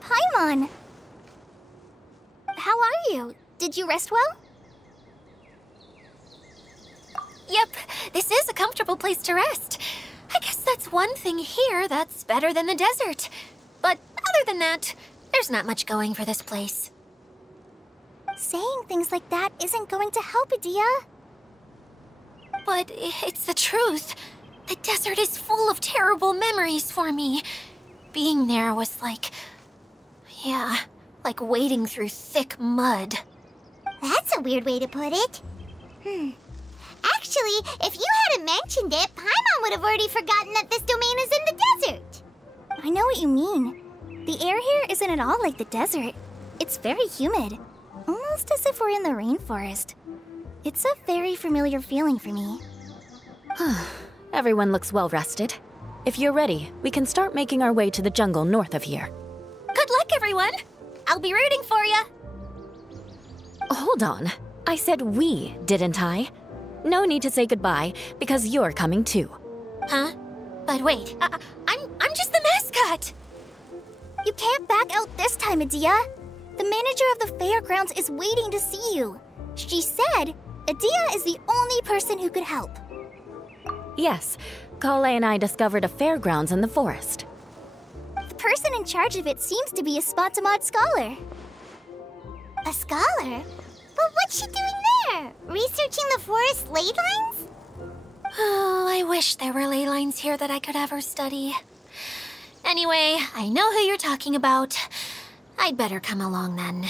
Paimon. How are you? Did you rest well? Yep, this is a comfortable place to rest. I guess that's one thing here that's better than the desert. But other than that, there's not much going for this place. Saying things like that isn't going to help, Adia. But it's the truth. The desert is full of terrible memories for me. Being there was like... yeah, like wading through thick mud. That's a weird way to put it. Actually, if you hadn't mentioned it, Paimon would have already forgotten that this domain is in the desert. I know what you mean. The air here isn't at all like the desert. It's very humid. Almost as if we're in the rainforest. It's a very familiar feeling for me. Everyone looks well rested. If you're ready, we can start making our way to the jungle north of here. Good luck, everyone! I'll be rooting for you! Hold on. I said we, didn't I? No need to say goodbye, because you're coming too. Huh? But wait, I'm just the mascot! You can't back out this time, Adia. The manager of the fairgrounds is waiting to see you. She said Adia is the only person who could help. Yes, Collei and I discovered a fairgrounds in the forest. The person in charge of it seems to be a Spantamad scholar. A scholar? But what's she doing there? Researching the forest ley lines? Oh, I wish there were ley lines here that I could ever study. Anyway, I know who you're talking about. I'd better come along then.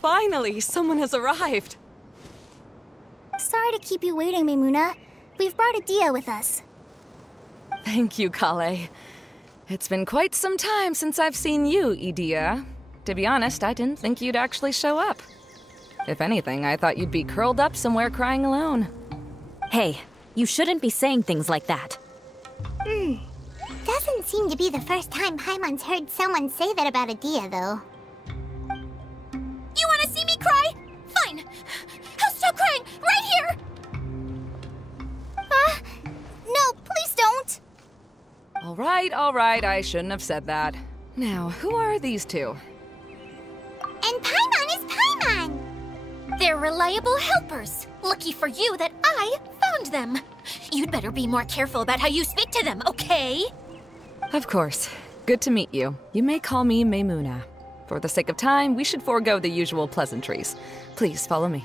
Finally, someone has arrived. Sorry to keep you waiting, Maymunah. We've brought Adia with us. Thank you, Collei. It's been quite some time since I've seen you, Adia. To be honest, I didn't think you'd actually show up. If anything, I thought you'd be curled up somewhere crying alone. Hey, you shouldn't be saying things like that. Doesn't seem to be the first time Paimon's heard someone say that about Adia, though. You wanna see me cry? Fine. I'll stop crying right here! No, please don't! All right, I shouldn't have said that. Now, who are these two? And Paimon is Paimon! They're reliable helpers. Lucky for you that I found them. You'd better be more careful about how you speak to them, okay? Of course. Good to meet you. You may call me Maymunah. For the sake of time, we should forego the usual pleasantries. Please follow me.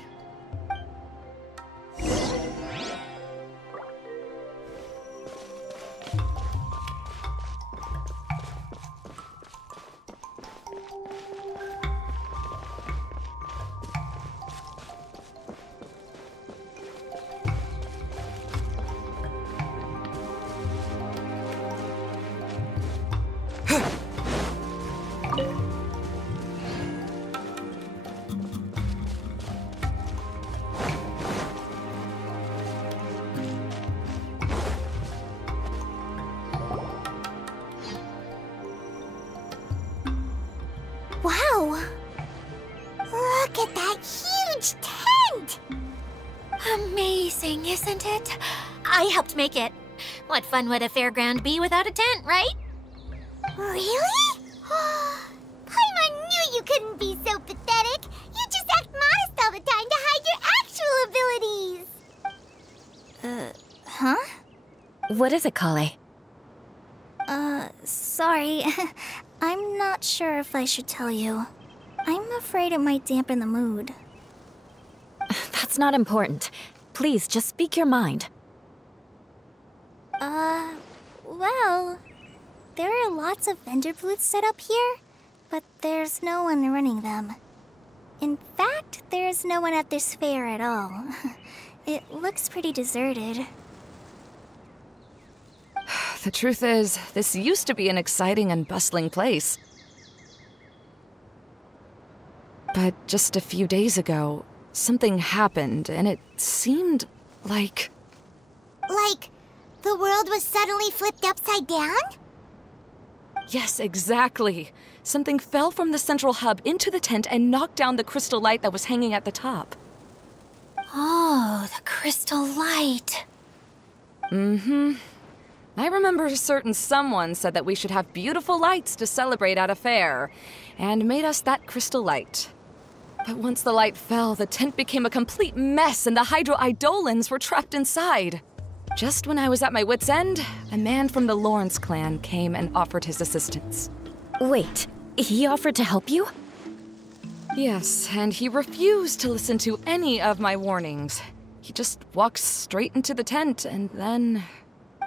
Wow! Look at that huge tent! Amazing, isn't it? I helped make it. What fun would a fairground be without a tent, right? Really? Paimon knew you couldn't be so pathetic. You just act modest all the time to hide your actual abilities. Huh? What is it, Collei? Sorry. I'm not sure if I should tell you. I'm afraid it might dampen the mood. That's not important. Please, just speak your mind. Well, there are lots of vendor booths set up here, but there's no one running them. In fact, there's no one at this fair at all. It looks pretty deserted. The truth is, this used to be an exciting and bustling place. But just a few days ago, something happened, and it seemed like... Like, the world was suddenly flipped upside down? Yes, exactly. Something fell from the central hub into the tent and knocked down the crystal light that was hanging at the top. Oh, the crystal light. Mm-hmm. I remember a certain someone said that we should have beautiful lights to celebrate at a fair, and made us that crystal light. But once the light fell, the tent became a complete mess and the Hydro-Eidolons were trapped inside. Just when I was at my wit's end, a man from the Lawrence clan came and offered his assistance. Wait, he offered to help you? Yes, and he refused to listen to any of my warnings. He just walked straight into the tent and then...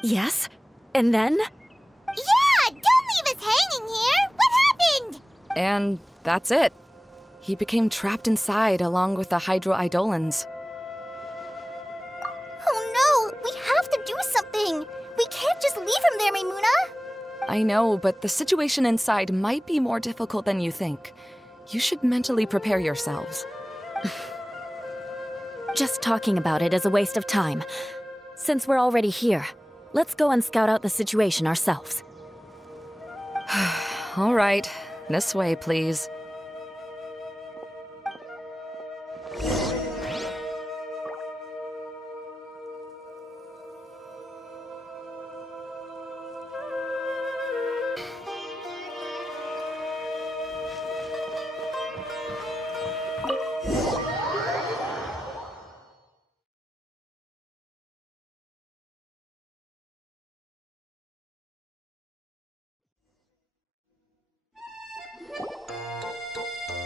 Yes? And then? Yeah! Don't leave us hanging here! What happened? And that's it. He became trapped inside along with the Hydro-Eidolons. Oh no! We have to do something! We can't just leave him there, Maymunah! I know, but the situation inside might be more difficult than you think. You should mentally prepare yourselves. Just talking about it is a waste of time. Since we're already here, let's go and scout out the situation ourselves. All right. This way, please.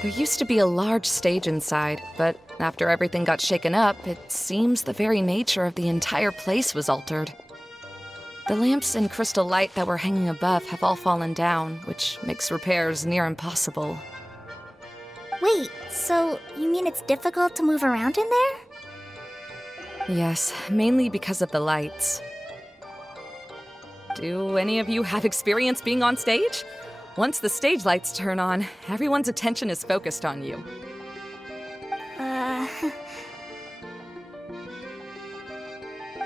There used to be a large stage inside, but after everything got shaken up, it seems the very nature of the entire place was altered. The lamps and crystal light that were hanging above have all fallen down, which makes repairs near impossible. Wait, so So, you mean it's difficult to move around in there? Yes, mainly because of the lights. Do any of you have experience being on stage? Once the stage lights turn on, everyone's attention is focused on you.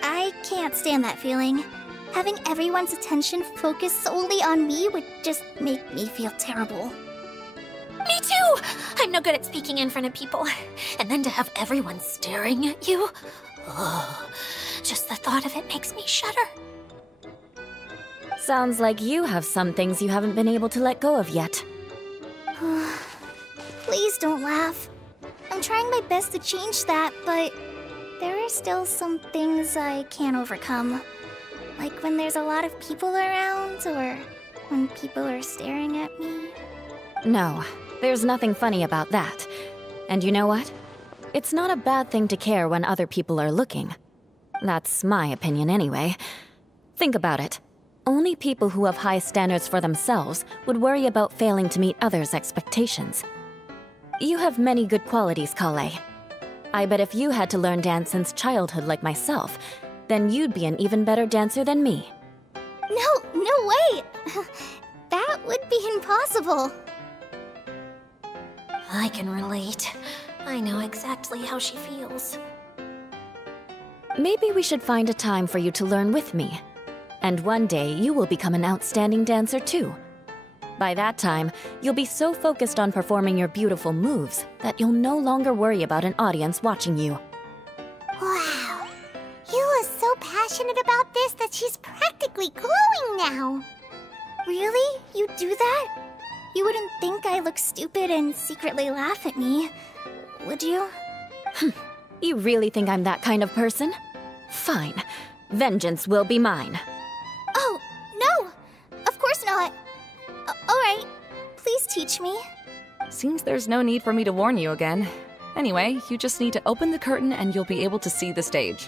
I can't stand that feeling. Having everyone's attention focused solely on me would just make me feel terrible. Me too! I'm no good at speaking in front of people. And then to have everyone staring at you. Oh, just the thought of it makes me shudder. Sounds like you have some things you haven't been able to let go of yet. Please don't laugh. I'm trying my best to change that, but there are still some things I can't overcome. Like when there's a lot of people around, or when people are staring at me. No, there's nothing funny about that. And you know what? It's not a bad thing to care when other people are looking. That's my opinion anyway. Think about it. Only people who have high standards for themselves would worry about failing to meet others' expectations. You have many good qualities, Collei. I bet if you had to learn dance since childhood like myself, then you'd be an even better dancer than me. No way! That would be impossible. I can relate. I know exactly how she feels. Maybe we should find a time for you to learn with me. And one day, you will become an outstanding dancer too. By that time, you'll be so focused on performing your beautiful moves that you'll no longer worry about an audience watching you. Wow. Eula's so passionate about this that she's practically glowing now. Really? You do that? You wouldn't think I look stupid and secretly laugh at me, would you? You really think I'm that kind of person? Fine. Vengeance will be mine. Oh, no! Of course not. Alright, please teach me. Seems there's no need for me to warn you again. Anyway, you just need to open the curtain and you'll be able to see the stage.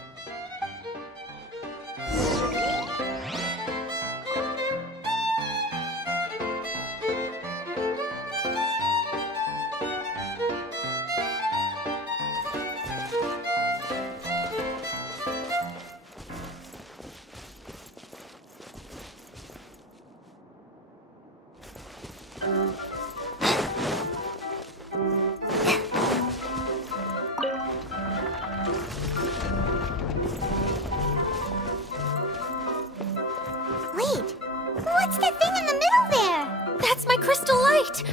Wait, what's the thing in the middle there? That's my crystal light!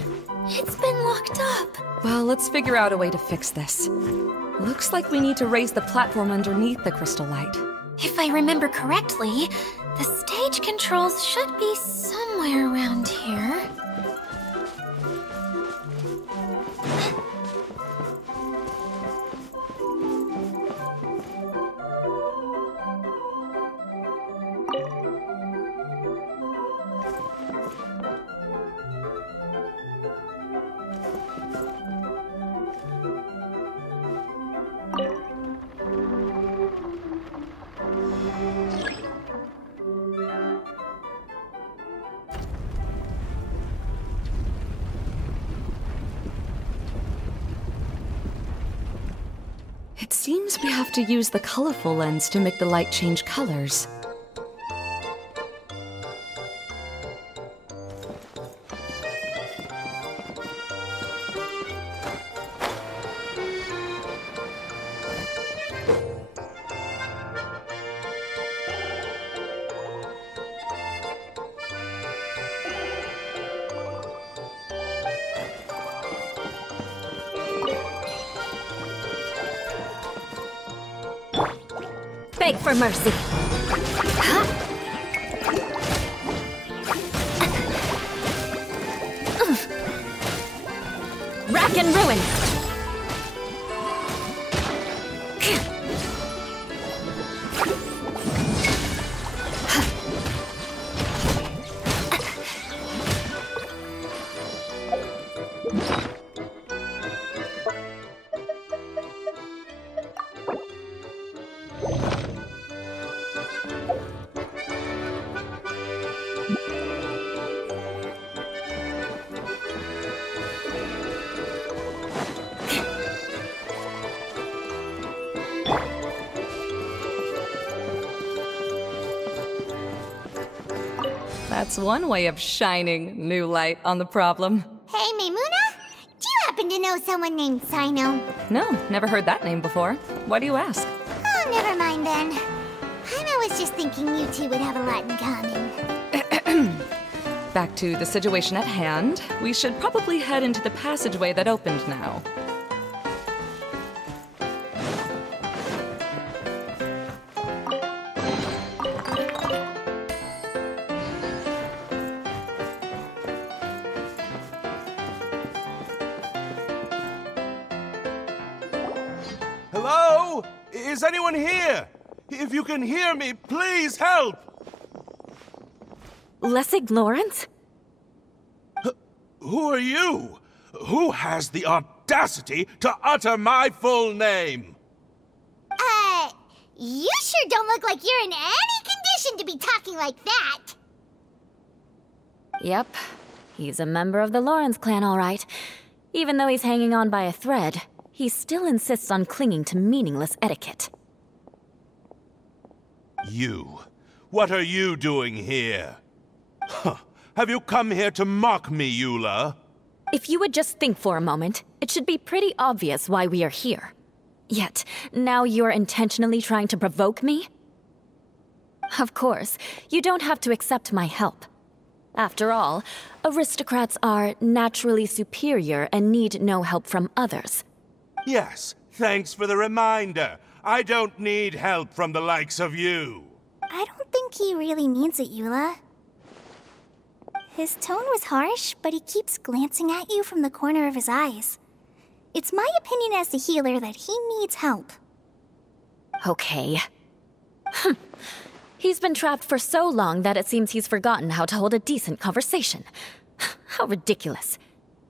It's been locked up. Well, let's figure out a way to fix this. Looks like we need to raise the platform underneath the crystal light. If I remember correctly, the stage controls should be somewhere around here. It seems we have to use the colorful lens to make the light change colors. Beg for mercy. Rack and ruin. That's one way of shining new light on the problem. Hey, Maymunah? Do you happen to know someone named Sino? No, never heard that name before. Why do you ask? Oh, never mind then. I was just thinking you two would have a lot in common. Back to the situation at hand. We should probably head into the passageway that opened now. Hello? Is anyone here? If you can hear me, please help! Lessig Lawrence? Who are you? Who has the audacity to utter my full name? You sure don't look like you're in any condition to be talking like that. Yep. He's a member of the Lawrence clan, all right. Even though he's hanging on by a thread, he still insists on clinging to meaningless etiquette. You. What are you doing here? Huh. Have you come here to mock me, Eula? If you would just think for a moment, it should be pretty obvious why we are here. Yet, now you're intentionally trying to provoke me? Of course, you don't have to accept my help. After all, aristocrats are naturally superior and need no help from others. Yes, thanks for the reminder. I don't need help from the likes of you. I don't think he really means it, Eula. His tone was harsh, but he keeps glancing at you from the corner of his eyes. It's my opinion as the healer that he needs help. Okay. He's been trapped for so long that it seems he's forgotten how to hold a decent conversation. How ridiculous.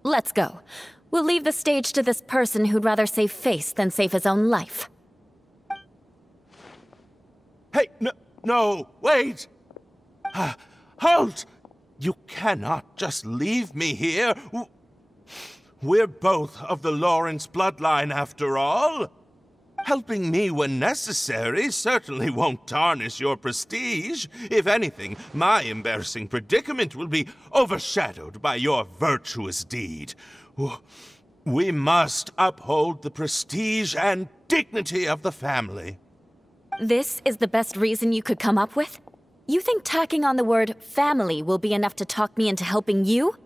Let's go. We'll leave the stage to this person who'd rather save face than save his own life. Hey, no, wait! Halt! You cannot just leave me here. We're both of the Lawrence bloodline, after all. Helping me when necessary certainly won't tarnish your prestige. If anything, my embarrassing predicament will be overshadowed by your virtuous deed. We must uphold the prestige and dignity of the family. This is the best reason you could come up with? You think tacking on the word family will be enough to talk me into helping you?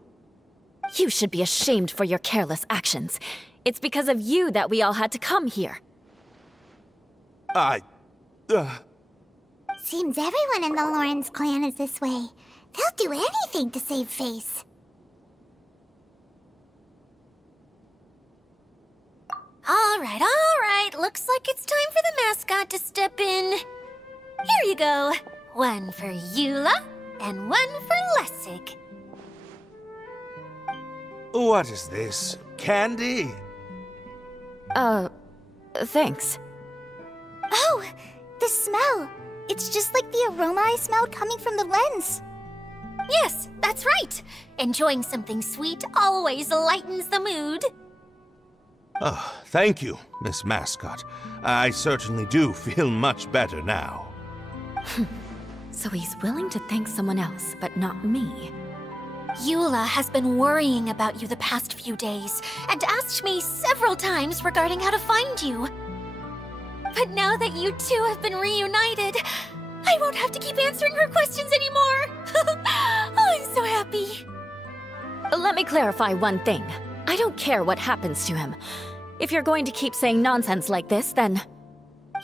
You should be ashamed for your careless actions. It's because of you that we all had to come here. Seems everyone in the Lawrence clan is this way. They'll do anything to save face. All right. Looks like it's time for the mascot to step in. Here you go. One for Eula, and one for Lessig. What is this? Candy? Thanks. Oh, the smell. It's just like the aroma I smelled coming from the lens. Yes, that's right. Enjoying something sweet always lightens the mood. Oh, thank you, Miss Mascot. I certainly do feel much better now. So he's willing to thank someone else, but not me. Eula has been worrying about you the past few days, and asked me several times regarding how to find you. But now that you two have been reunited, I won't have to keep answering her questions anymore. Oh, I'm so happy. Let me clarify one thing. I don't care what happens to him. If you're going to keep saying nonsense like this, then...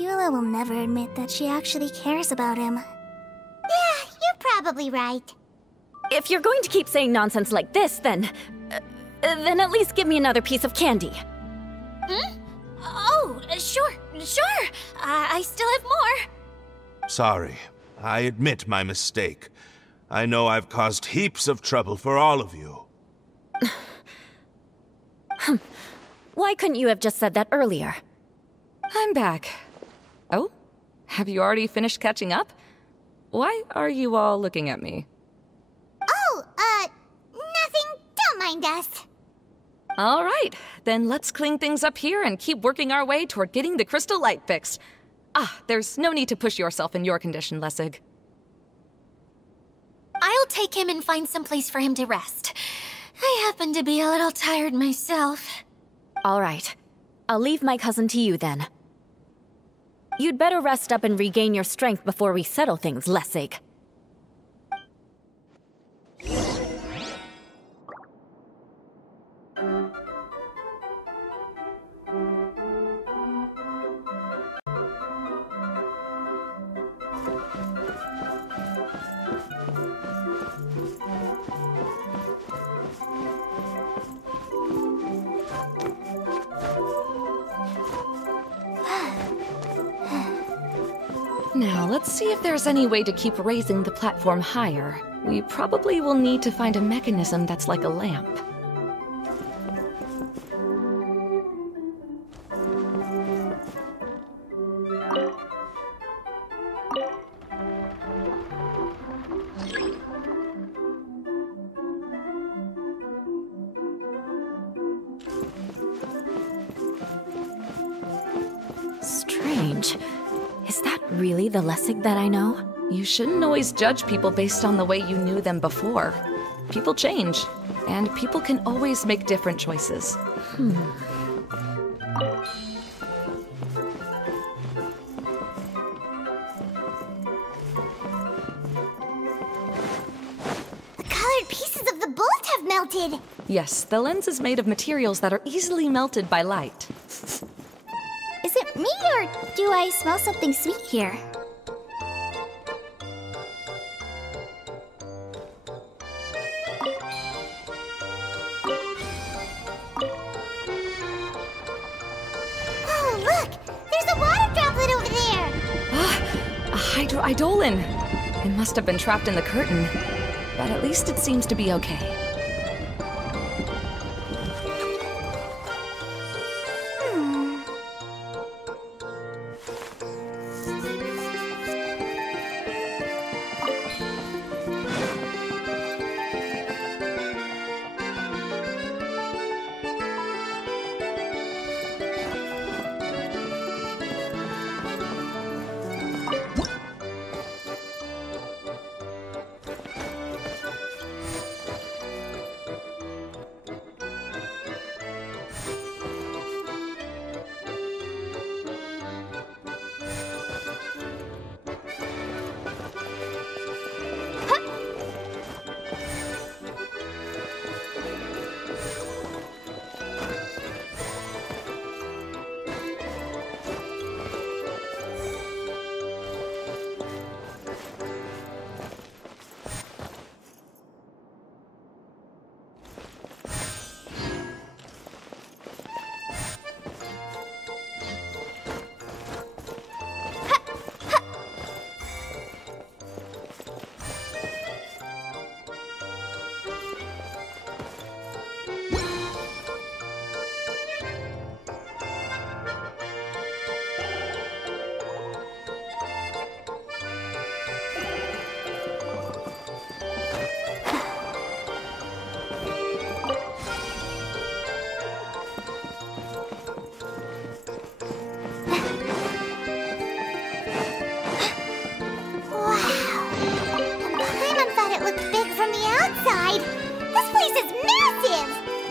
Eula will never admit that she actually cares about him. Yeah, you're probably right. If you're going to keep saying nonsense like this, then at least give me another piece of candy. Oh, sure. I still have more. Sorry. I admit my mistake. I know I've caused heaps of trouble for all of you. Why couldn't you have just said that earlier? I'm back. Oh? Have you already finished catching up? Why are you all looking at me? Oh, nothing. Don't mind us. All right, then let's clean things up here and keep working our way toward getting the crystal light fixed. There's no need to push yourself in your condition, Lessig. I'll I'll take him and find some place for him to rest. I happen to be a little tired myself. All right. I'll leave my cousin to you then. You'd better rest up and regain your strength before we settle things, Lessig. Now, let's see if there's any way to keep raising the platform higher. We probably will need to find a mechanism that's like a lamp. Strange. Is that really the Lessig that I know? You shouldn't always judge people based on the way you knew them before. People change, and people can always make different choices. The colored pieces of the bolt have melted. Yes, the lens is made of materials that are easily melted by light. Is it me, or do I smell something sweet here? Oh, look! There's a water droplet over there! A hydroidolin! It must have been trapped in the curtain, but at least it seems to be okay.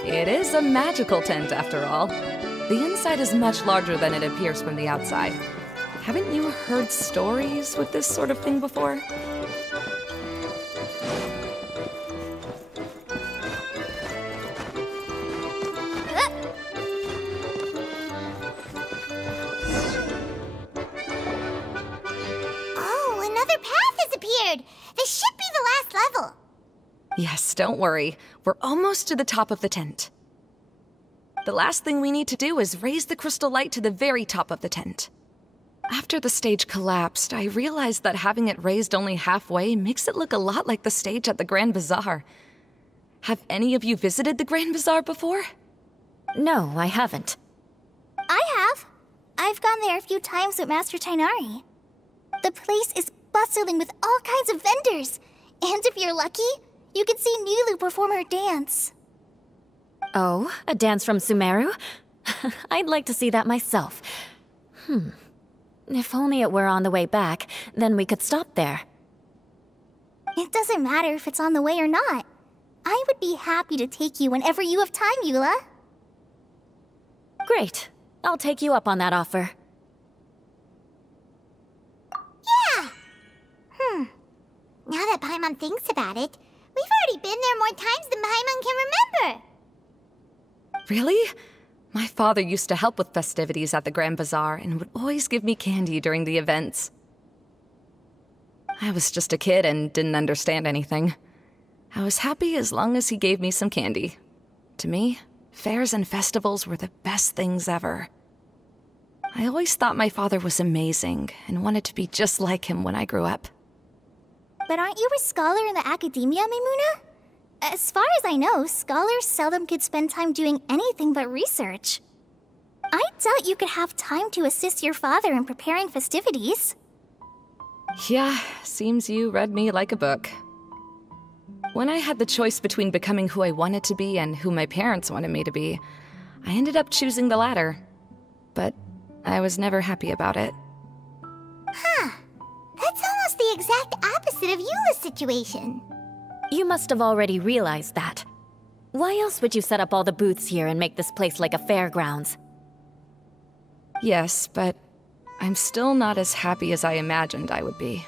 It is a magical tent, after all. The inside is much larger than it appears from the outside. Haven't you heard stories with this sort of thing before? Oh, another path has appeared! This should be the last level! Yes, don't worry. We're almost to the top of the tent. The last thing we need to do is raise the crystal light to the very top of the tent. After the stage collapsed, I realized that having it raised only halfway makes it look a lot like the stage at the Grand Bazaar. Have any of you visited the Grand Bazaar before? No, I haven't. I have. I've gone there a few times with Master Tainari. The place is bustling with all kinds of vendors. And if you're lucky, you can see Nilou perform her dance. Oh, a dance from Sumeru? I'd like to see that myself. If only it were on the way back, then we could stop there. It doesn't matter if it's on the way or not. I would be happy to take you whenever you have time, Eula. Great. I'll take you up on that offer. Yeah! Now that Paimon thinks about it, we've already been there more times than Paimon can remember. Really? My father used to help with festivities at the Grand Bazaar and would always give me candy during the events. I was just a kid and didn't understand anything. I was happy as long as he gave me some candy. To me, fairs and festivals were the best things ever. I always thought my father was amazing and wanted to be just like him when I grew up. But aren't you a scholar in the academia, Maymunah? As far as I know, scholars seldom could spend time doing anything but research. I doubt you could have time to assist your father in preparing festivities. Yeah, seems you read me like a book. When I had the choice between becoming who I wanted to be and who my parents wanted me to be, I ended up choosing the latter. But I was never happy about it. Huh. That's almost the exact opposite of Eula's situation. You must have already realized that. Why else would you set up all the booths here and make this place like a fairgrounds? Yes, but I'm still not as happy as I imagined I would be.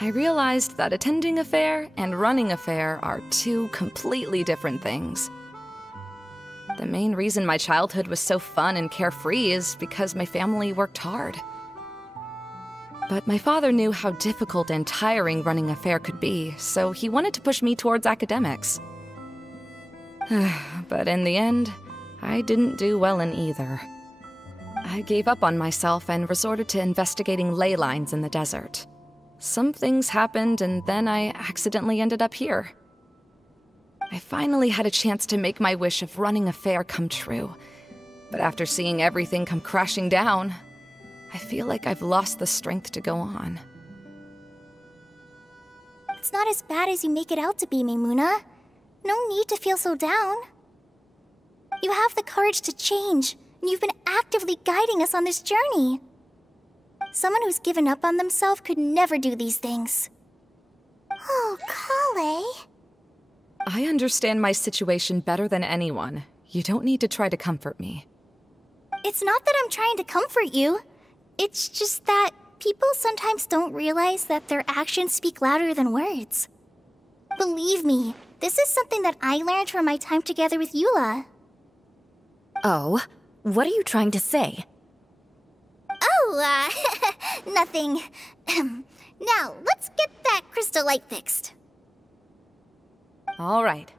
I realized that attending a fair and running a fair are two completely different things. The main reason my childhood was so fun and carefree is because my family worked hard. But my father knew how difficult and tiring running a fair could be, so he wanted to push me towards academics. But in the end, I didn't do well in either. I gave up on myself and resorted to investigating ley lines in the desert. Some things happened, and then I accidentally ended up here. I finally had a chance to make my wish of running a fair come true. But after seeing everything come crashing down, I feel like I've lost the strength to go on. It's not as bad as you make it out to be, Maymunah. No need to feel so down. You have the courage to change, and you've been actively guiding us on this journey. Someone who's given up on themselves could never do these things. Oh, Collei. I understand my situation better than anyone. You don't need to try to comfort me. It's not that I'm trying to comfort you. It's just that people sometimes don't realize that their actions speak louder than words. Believe me, this is something that I learned from my time together with Eula. Oh, what are you trying to say? Oh, nothing. Now, let's get that crystal light fixed. All right.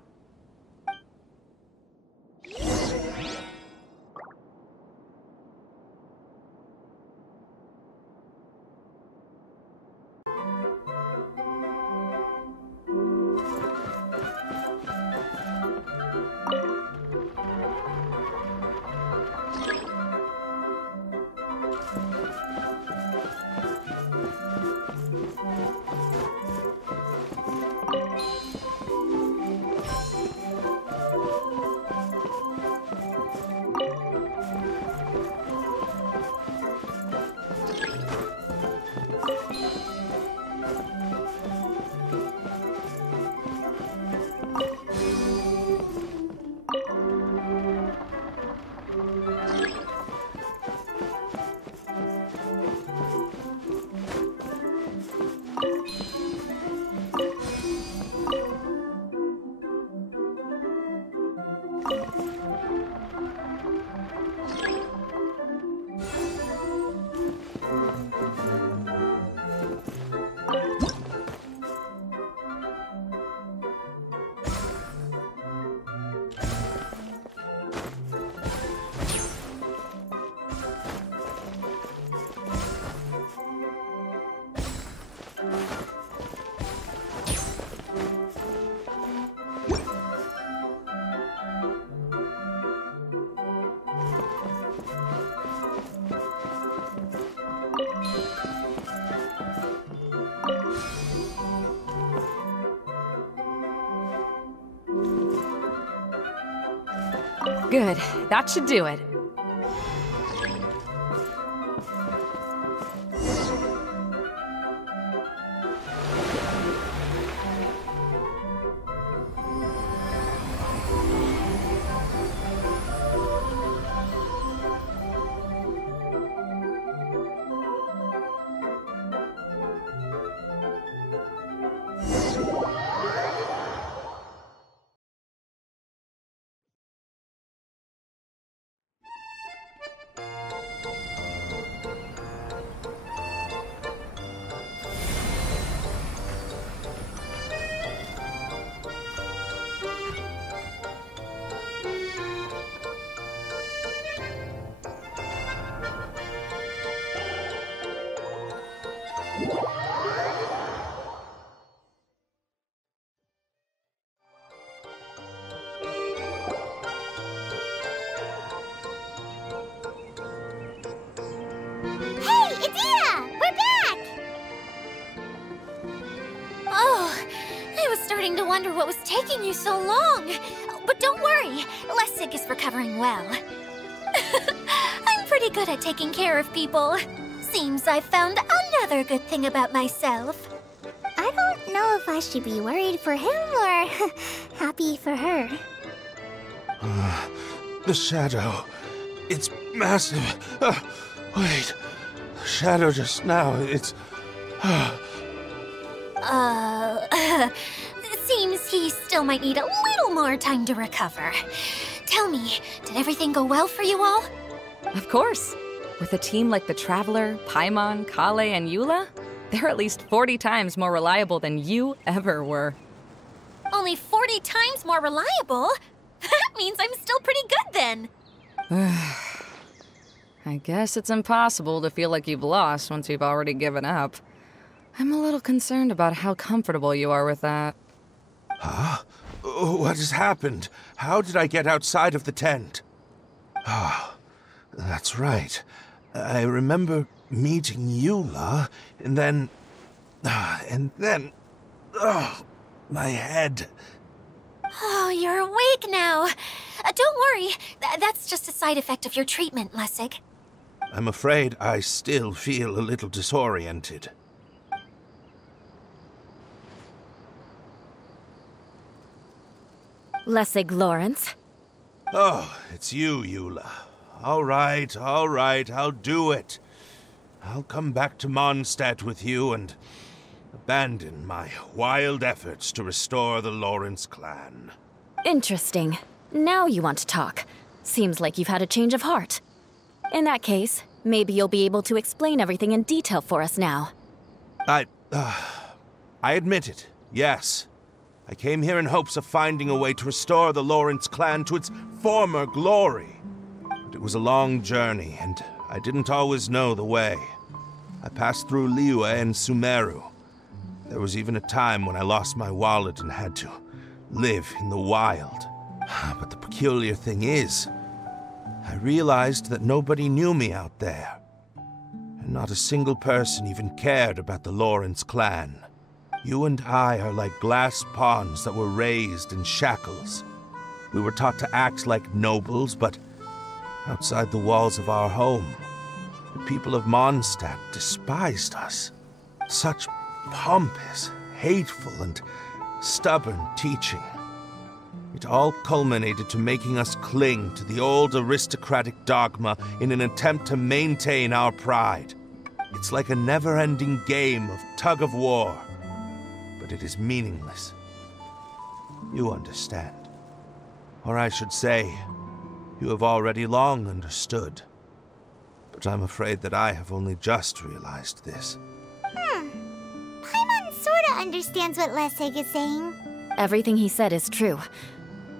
Good. That should do it. was starting to wonder what was taking you so long. But don't worry, Lessig is recovering well. I'm pretty good at taking care of people. Seems I've found another good thing about myself. I don't know if I should be worried for him or happy for her. The shadow. It's massive. Wait. The shadow just now, it's... Seems he still might need a little more time to recover. Tell me, did everything go well for you all? Of course. With a team like the Traveler, Paimon, Collei, and Eula, they're at least 40 times more reliable than you ever were. Only 40 times more reliable? That means I'm still pretty good then. I guess it's impossible to feel like you've lost once you've already given up. I'm a little concerned about how comfortable you are with that. Huh? What has happened? How did I get outside of the tent? Ah, that's right. I remember meeting Eula, and then... my head. Oh, you're awake now. Don't worry, that's just a side effect of your treatment, Lessig. I'm afraid I still feel a little disoriented. Lessig Lawrence. Oh, it's you, Eula. All right, I'll do it. I'll come back to Mondstadt with you and abandon my wild efforts to restore the Lawrence clan. Interesting. Now you want to talk. Seems like you've had a change of heart. In that case, maybe you'll be able to explain everything in detail for us now. I admit it, yes. I came here in hopes of finding a way to restore the Lawrence clan to its former glory. But it was a long journey, and I didn't always know the way. I passed through Liyue and Sumeru. There was even a time when I lost my wallet and had to live in the wild. But the peculiar thing is, I realized that nobody knew me out there. And not a single person even cared about the Lawrence clan. You and I are like glass pawns that were raised in shackles. We were taught to act like nobles, but outside the walls of our home, the people of Mondstadt despised us. Such pompous, hateful, and stubborn teaching. It all culminated to making us cling to the old aristocratic dogma in an attempt to maintain our pride. It's like a never-ending game of tug-of-war, but it is meaningless. You understand. Or I should say, you have already long understood. But I'm afraid that I have only just realized this. Paimon sorta understands what Lessig is saying. Everything he said is true.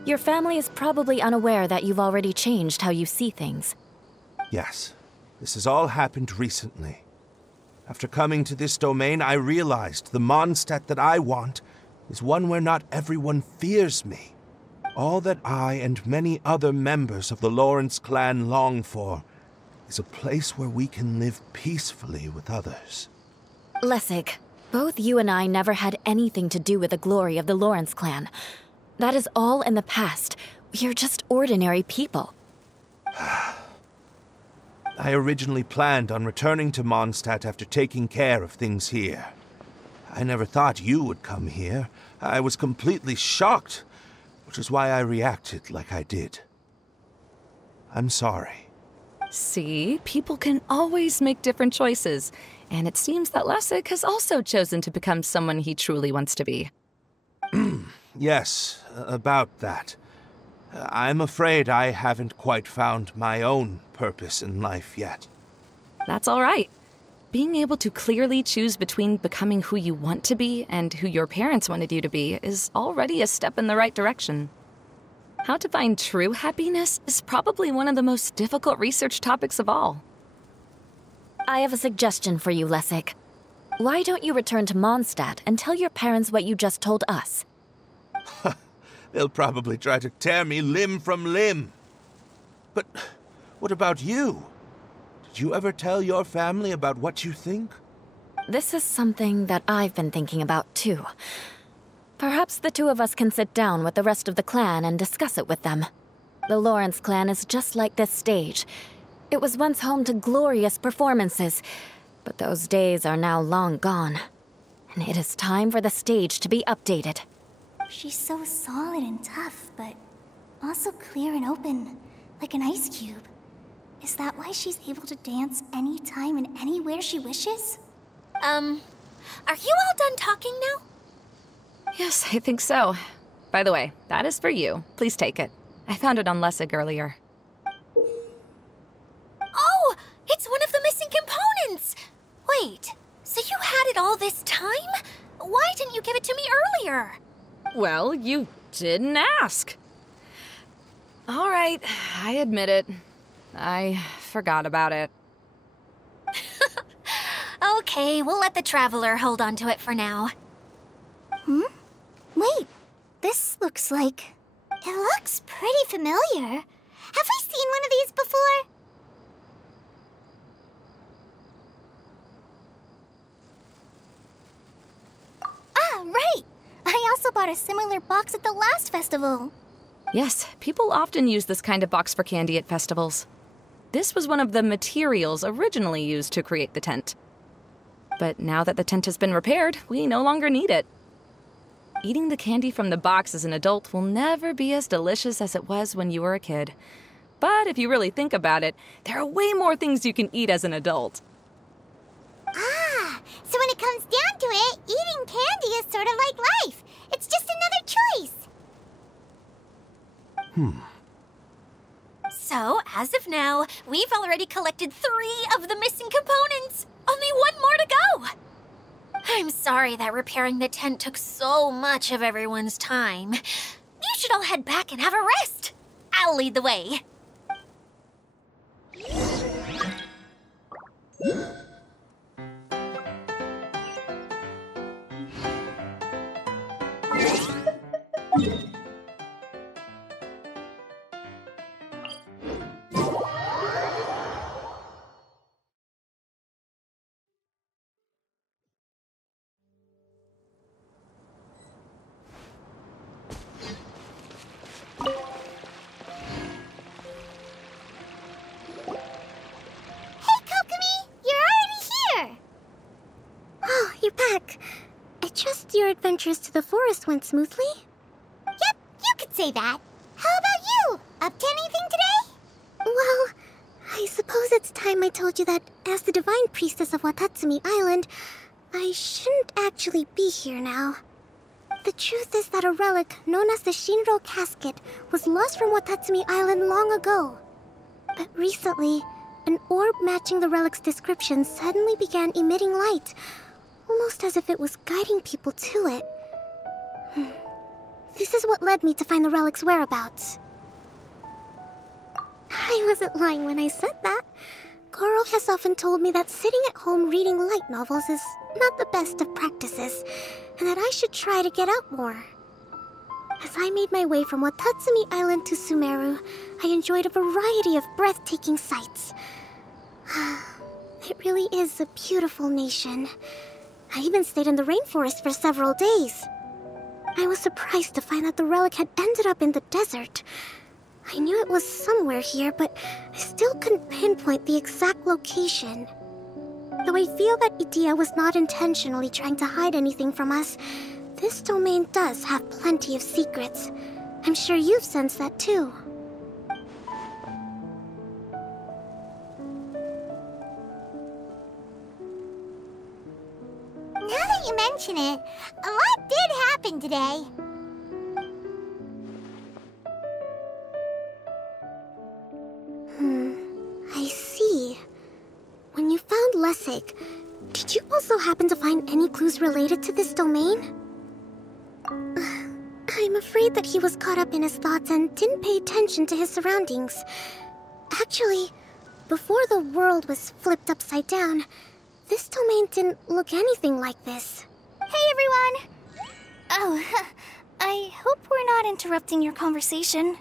Your family is probably unaware that you've already changed how you see things. Yes, this has all happened recently. After coming to this domain, I realized the Mondstadt that I want is one where not everyone fears me. All that I and many other members of the Lawrence clan long for is a place where we can live peacefully with others. Lessig, both you and I never had anything to do with the glory of the Lawrence clan. That is all in the past. We are just ordinary people. I originally planned on returning to Mondstadt after taking care of things here. I never thought you would come here. I was completely shocked, which is why I reacted like I did. I'm sorry. See, people can always make different choices, and it seems that Lessig has also chosen to become someone he truly wants to be. Yes, about that. I'm afraid I haven't quite found my own purpose in life yet. That's all right. Being able to clearly choose between becoming who you want to be and who your parents wanted you to be is already a step in the right direction. How to find true happiness is probably one of the most difficult research topics of all. I have a suggestion for you, Lessig. Why don't you return to Mondstadt and tell your parents what you just told us? They'll probably try to tear me limb from limb. But what about you? Did you ever tell your family about what you think? This is something that I've been thinking about, too. Perhaps the two of us can sit down with the rest of the clan and discuss it with them. The Lawrence clan is just like this stage. It was once home to glorious performances, but those days are now long gone. And it is time for the stage to be updated. She's so solid and tough, but also clear and open, like an ice cube. Is that why she's able to dance anytime and anywhere she wishes? Are you all done talking now? Yes, I think so. By the way, that is for you. Please take it. I found it on Lessig earlier. Oh, it's one of the missing components! Wait, so you had it all this time? Why didn't you give it to me earlier? Well, you didn't ask. All right, I admit it. I forgot about it. Okay, we'll let the Traveler hold on to it for now. Wait, this looks like... It looks pretty familiar. Have I seen one of these before? Ah, right! I also bought a similar box at the last festival. Yes, people often use this kind of box for candy at festivals. This was one of the materials originally used to create the tent. But now that the tent has been repaired, we no longer need it. Eating the candy from the box as an adult will never be as delicious as it was when you were a kid. But if you really think about it, there are way more things you can eat as an adult. Ah, so when it comes down to it, eating candy is sort of like life. It's just another choice. So, as of now, we've already collected 3 of the missing components. Only 1 more to go. I'm sorry that repairing the tent took so much of everyone's time. You should all head back and have a rest. I'll lead the way. Your adventures to the forest went smoothly? Yep, you could say that. How about you? Up to anything today? Well, I suppose it's time I told you that as the divine priestess of Watatsumi Island, I shouldn't actually be here now. The truth is that a relic known as the Shinro Casket was lost from Watatsumi Island long ago. But recently, an orb matching the relic's description suddenly began emitting light, almost as if it was guiding people to it. This is what led me to find the relic's whereabouts. I wasn't lying when I said that. Goro has often told me that sitting at home reading light novels is not the best of practices, and that I should try to get out more. As I made my way from Watatsumi Island to Sumeru, I enjoyed a variety of breathtaking sights. It really is a beautiful nation. I even stayed in the rainforest for several days. I was surprised to find that the relic had ended up in the desert. I knew it was somewhere here, but I still couldn't pinpoint the exact location. Though I feel that Idia was not intentionally trying to hide anything from us, this domain does have plenty of secrets. I'm sure you've sensed that too. Now that you mention it, a lot did happen today. I see. When you found Lessig, did you also happen to find any clues related to this domain? I'm afraid that he was caught up in his thoughts and didn't pay attention to his surroundings. Actually, before the world was flipped upside down, this domain didn't look anything like this. Hey, everyone! Oh, I hope we're not interrupting your conversation.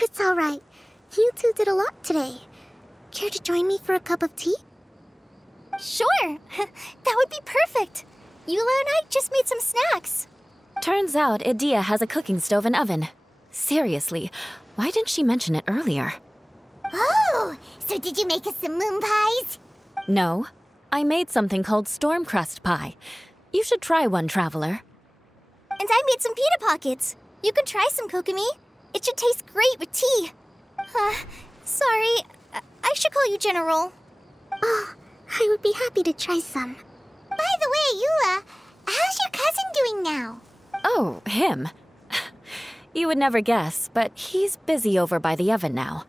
It's alright. You two did a lot today. Care to join me for a cup of tea? Sure! That would be perfect! Eula and I just made some snacks. Turns out Idia has a cooking stove and oven. Seriously, why didn't she mention it earlier? Oh, so did you make us some moon pies? No, I made something called storm crust pie. You should try one, Traveler. And I made some pita pockets. You can try some, Kokomi. It should taste great with tea. Sorry, I should call you General. Oh, I would be happy to try some. By the way, Eula, how's your cousin doing now? Oh, him. You would never guess, but he's busy over by the oven now.